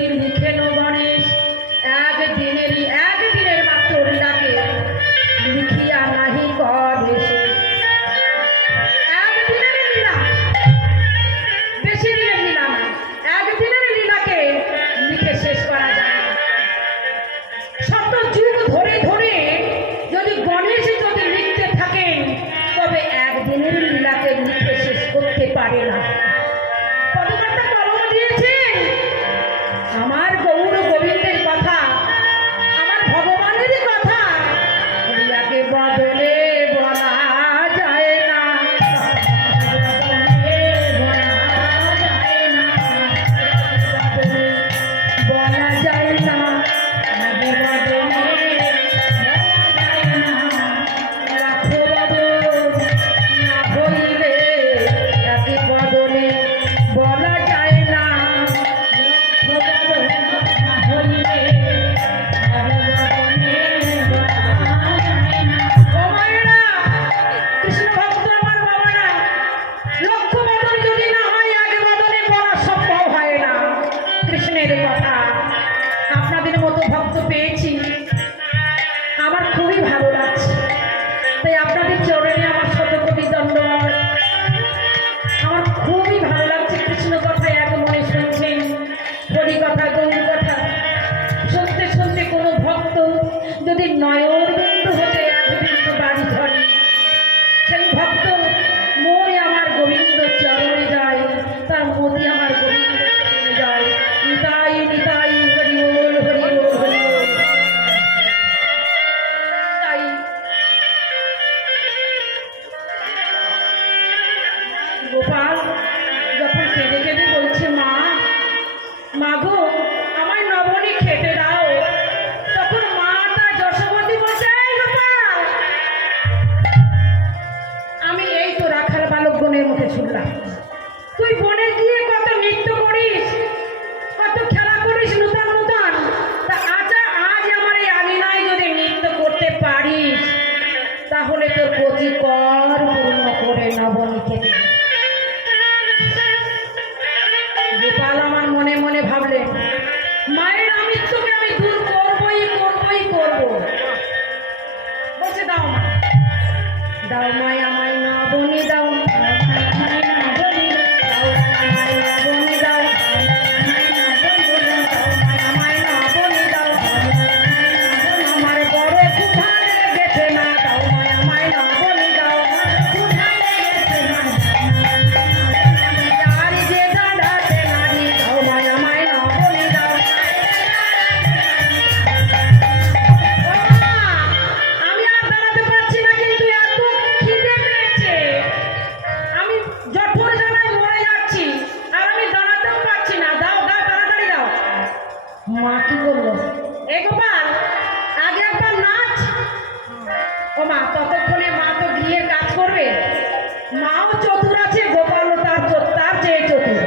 যদি লিখে নো গণেশ একদিনের মাত্র লীলাকে লিখিয়া নাহি গণেশ একদিনের লীলা বেশি দিনের লীলা না একদিনের লীলাকে লিখে শেষ করা যায় না। শত যুগ ধরে ধরে যদি গণেশ যদি লিখতে থাকেন তবে একদিনের লীলাকে লিখে শেষ করতে পারে না। পদকর্তা কলম দিয়েছেন আমার গৌর গোবিন্দের কথা, আমার ভগবানের কথা রিয়াকে বদলে বলা যায় না, বলা যায় না, ভক্ত পেয়েছি, আমার খুবই ভালো লাগছে। তাই আপনাদের চরণে আমার শতকোটি দণ্ডবত। আমার খুবই ভালো লাগছে, কৃষ্ণ কথা এক মনে শুনছেন, হরি কথা গৌর কথা শুনতে শুনতে কোনো ভক্ত যদি নয়ন বিন্দু হতে এক বিন্দু বাড়ি ধরে, সেই ভক্ত মনে আমার গোবিন্দ চরণে যায়, তার মতি আমার গোবিন্দ চরণে যায়। নিতাই নিতাই হরি বল, হরি বল, হরি বল। তাই গোপাল যখন কেঁদে কেঁদে বলছে মা মা গো আমায় নবনী খেতে দাও, তখন মা তার যশোবতী বলছে এই গোপাল আমি এই তো রাখার বালক বনের মুখে ছুটলাম, তুই বনে গিয়ে কত নৃত্য করিস, কত খেলা করিস নূতন নূতন, তা আচ্ছা আজ আমার এই আঙিনায় যদি নৃত্য করতে পারিস তাহলে তোর গতি কর পূর্ণ করে নবনীকে। গোপাল আমার মনে মনে ভাবলেন মায়ের আমৃত্যুকে আমি দূর করবই করবই করব। বলছে দাও মা, দাও মায় আমায় নবনী দাও, মা কি বললো এ গোপাল আগে একবার নাচ। ও মা ততক্ষণে মা তো গিয়ে কাজ করবে, মাও চতুর আছে, গোপালও তার চেয়ে চতুর।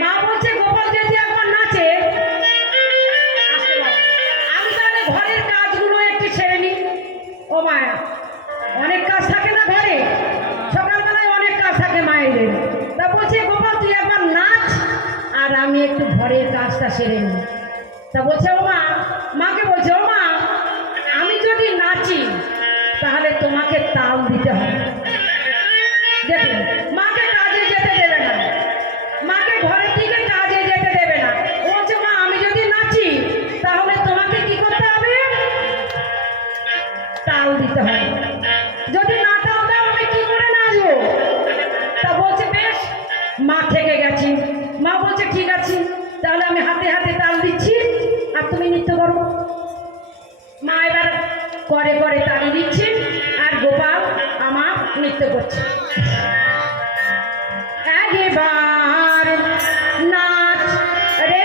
মা বলছে গোপাল যদি একবার নাচে আমি তাহলে ঘরের কাজগুলো একটু সেরে নি। ও মা অনেক কাজ থাকে না ঘরে, সকালবেলায় অনেক কাজ থাকে মায়েদের, তা বলছে গোপাল তুই একবার নাচ আর আমি একটু ঘরের কাজটা সেরে নিই। তা বলছে ও মা, মাকে বলছে ও মা আমি যদি নাচি তাহলে তোমাকে তাল দিতে হবে। দেখুন মাকে কাজে যেতে দেবে না, মাকে ঘরের দিকে কাজে যেতে দেবে না। ও বলছে মা আমি যদি নাচি তাহলে তোমাকে কি করতে হবে, তাল দিতে হবে। যদি না তাল দাও আমি কি করে নাচবো? তা বলছে বেশ, মা থেকে গেছি। মা বলছে ঠিক আছে তাহলে আমি হাতে হাতে তাল দিচ্ছি আর তুমি নৃত্য করো। মা এবার করে করে তালি দিচ্ছে আর গোপাল আমার নৃত্য করছে। একবার নাচ রে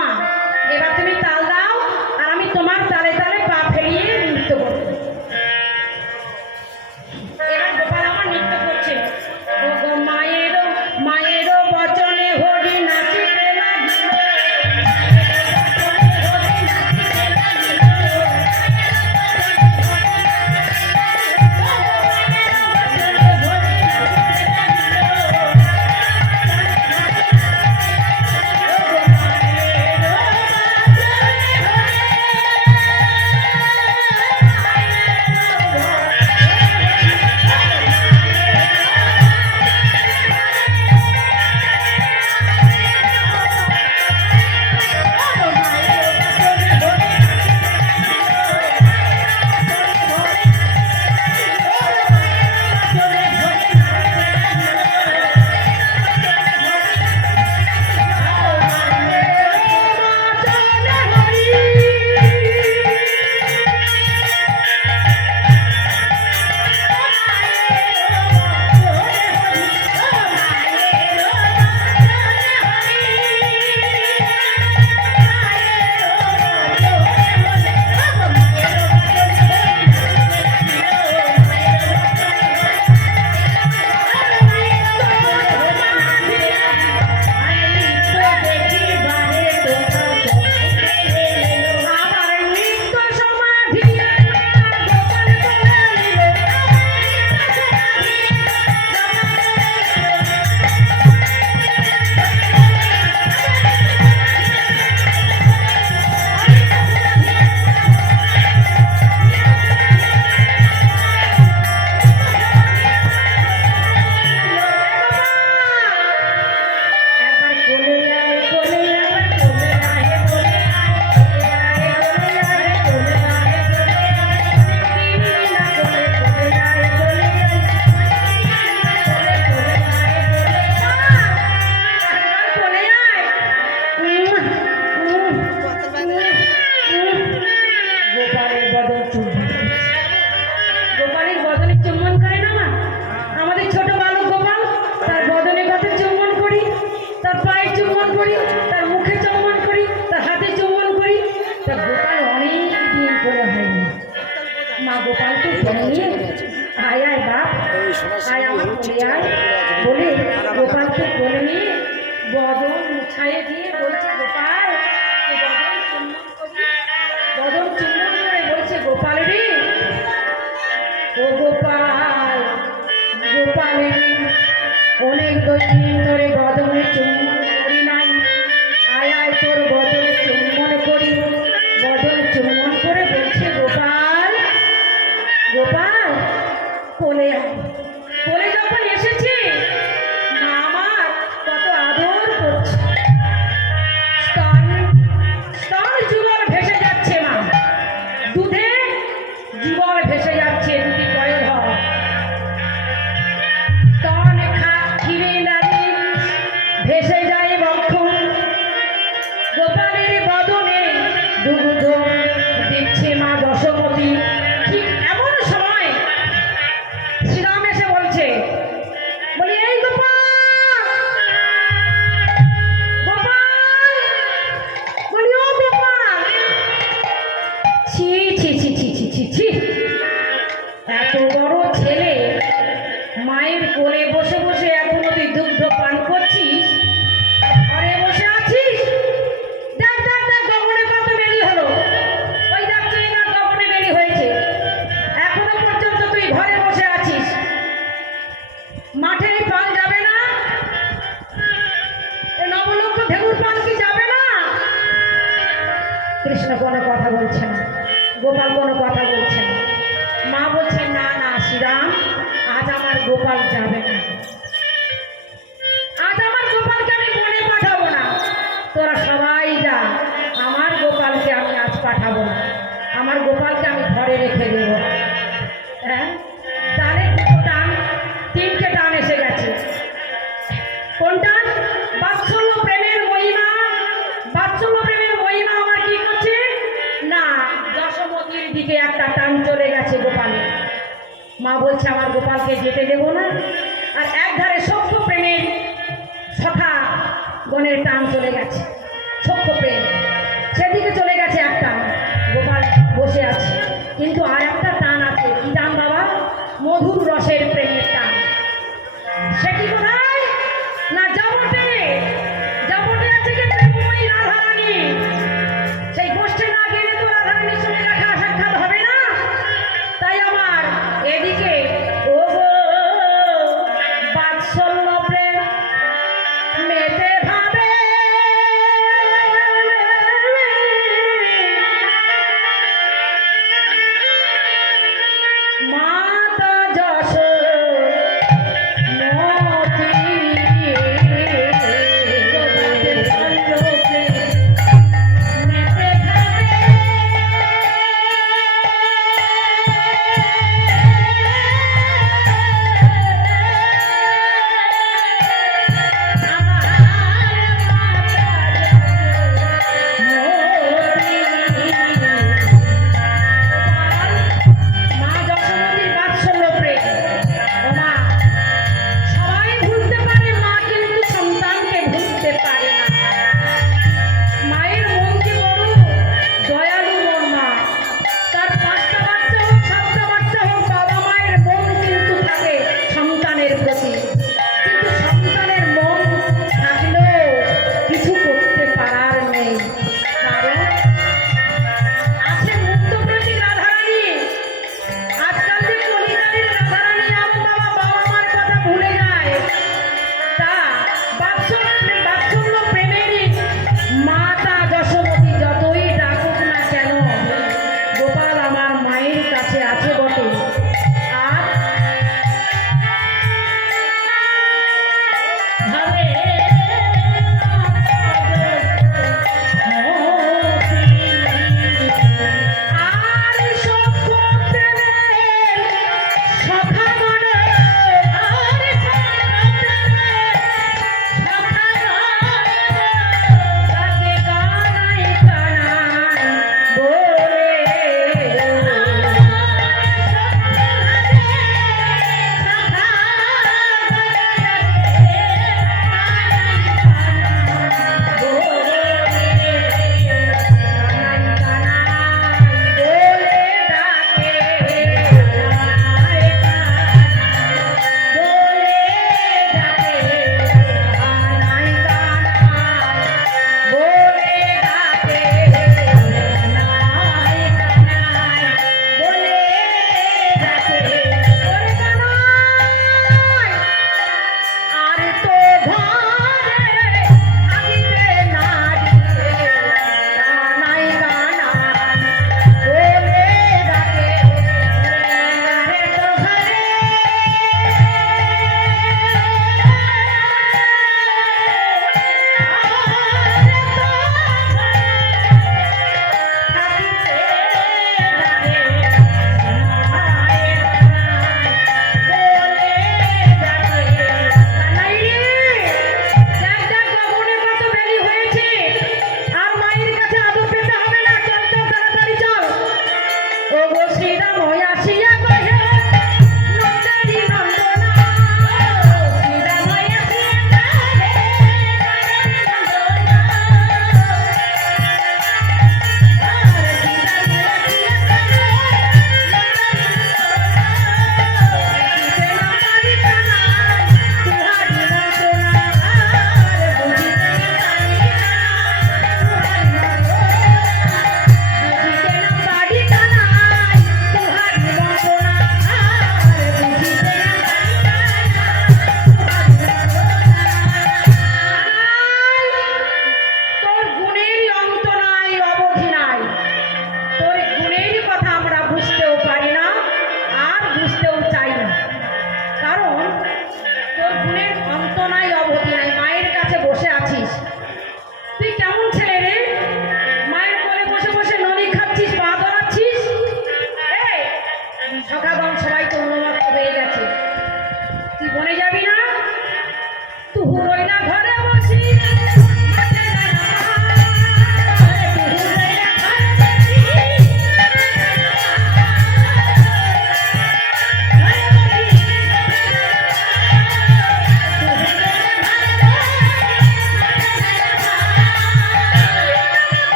মা, এবার তুমি তাল দাও আর আমি তোমার তালে তালে পা ফেলিয়ে নৃত্য করবো। এবার গোপাল আমার নৃত্য করছে। ও গো মায়েরও মায়েরও বচনে হরি নাচিতে লাগিল। গোপালের বদনে চুম্বন করে না মা, আমাদের ছোট বালক গোপাল, তার বদনে কত চুম্বন করি, তার পায়ে চুম্বন করি, তার মুখে চুম্বন করি, তার হাতে চুম্বন করি। তা গোপাল অনেক দিন করে হয়নি। মা গোপালকে বলে নিয়ে আয় আয় বাপ, আয় আমার কোলে আয় বলে গোপালকে কোলে নিয়ে বদন মুছাইয়ে দিয়ে বলছে গোপাল বদন চুম্বন করি। বদন চুম্বন করে বলছে গোপাল রে, ও গোপাল গোপাল অনেক দিন ধরে বদনে চুম্বন করি নাই, আয় আয় তোর বদনে চুম্বন করি। বদন চুম্বন করে বলছে গোপাল গোপাল কোলে আয়। কোলে যখন এসেছে মা আমার কত আদর করছে, স্তন স্তন যুগল ভেসে যাচ্ছে মা, দুধে যুগল ভেসে যাচ্ছে, দুটি পয়োধর স্তন খিরে নারী ভেসে যায় বক্ষ। গোপালের বদনে দুগ্ধ দিচ্ছে মা দশমতী। ঠিক এমন সময় শ্রীরাম এসে বলছে, বলি এই গোপাল গোপাল, বলি ও গোপাল, ছি ছি ছি ছি ছি ছি ছি, এত বড় ছেলে মায়ের কোলে বসে বসে এখনো তুই দুগ্ধ পান করছিস, ঘরে বসে আছিস। দেখ দেখ দেখ গগনে কত বেলি হলো, ওই দেখ ছেলেটার গগনে বেলি হয়েছে, এখনো পর্যন্ত তুই ঘরে বসে আছিস, মাঠে পান যাবে না? নবলক্ষ ভেগুর পান কি যাবে না? কৃষ্ণ কোনো কথা বলছে না, গোপাল কোনো কথা বলছে না। মা বলছে না না শ্রীরাম, আজ আমার গোপাল যাবে না, আজ আমার গোপালকে আমি বনে পাঠাবো না। তোরা সবাই যা, আমার গোপালকে আমি আজ পাঠাবো না, আমার গোপালকে আমি ঘরে রেখে দেবো। হ্যাঁ, তাহলে দুটো টান, তিনটে টান এসে গেছে। কোন টান? বাৎসল্য প্রেমের মহিমা। বাৎসল্য প্রেমের মহিমা আমার কি করছে না, দশমতির দিকে একটা টান চলে গেছে গোপালের। মা বলছে আমার গোপালকে যেতে দেবো না, আর একধারে সখ্য প্রেমের সখা গণের টান চলে গেছে, সখ্য প্রেম। কিন্তু আর একটা টান আছে, কি টান বাবা? মধুর রসের প্রেমের টান। সে কি কোথায়? না জগতে। জগতে আছে কি প্রেমময়ী রাধারানী। সেই গোষ্ঠে না গেলে তো রাধারানীর সঙ্গে দেখা সাক্ষাৎ হবে না। তাই আমার এদিকে ও গো বাৎসল্য প্রেম মেতে ভাবে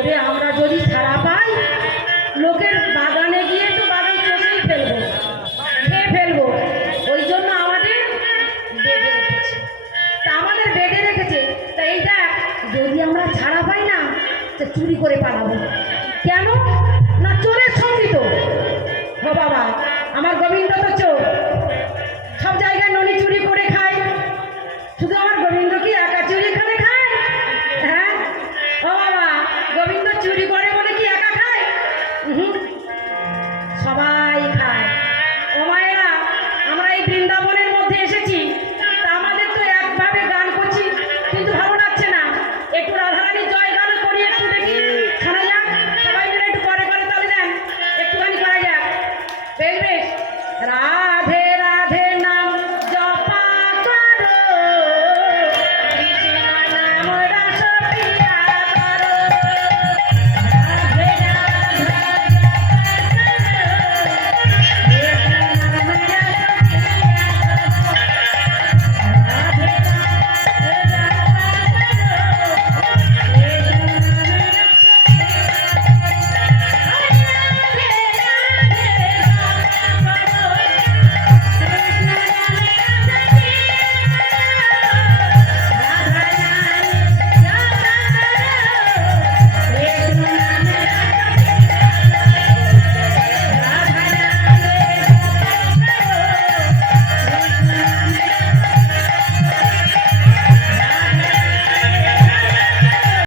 ওরে আমরা যদি ছাড়া পাই, লোকের বাগানে গিয়ে তো বাগান চষেই ফেলবো, খেয়ে ফেলবো। ওই জন্য আমাদের বেঁধে রেখেছে। তা আমাদের বেঁধে রেখেছে, তা এই দেখ, যদি আমরা ছাড়া পাই না, তা চুরি করে পালাবো। কেন?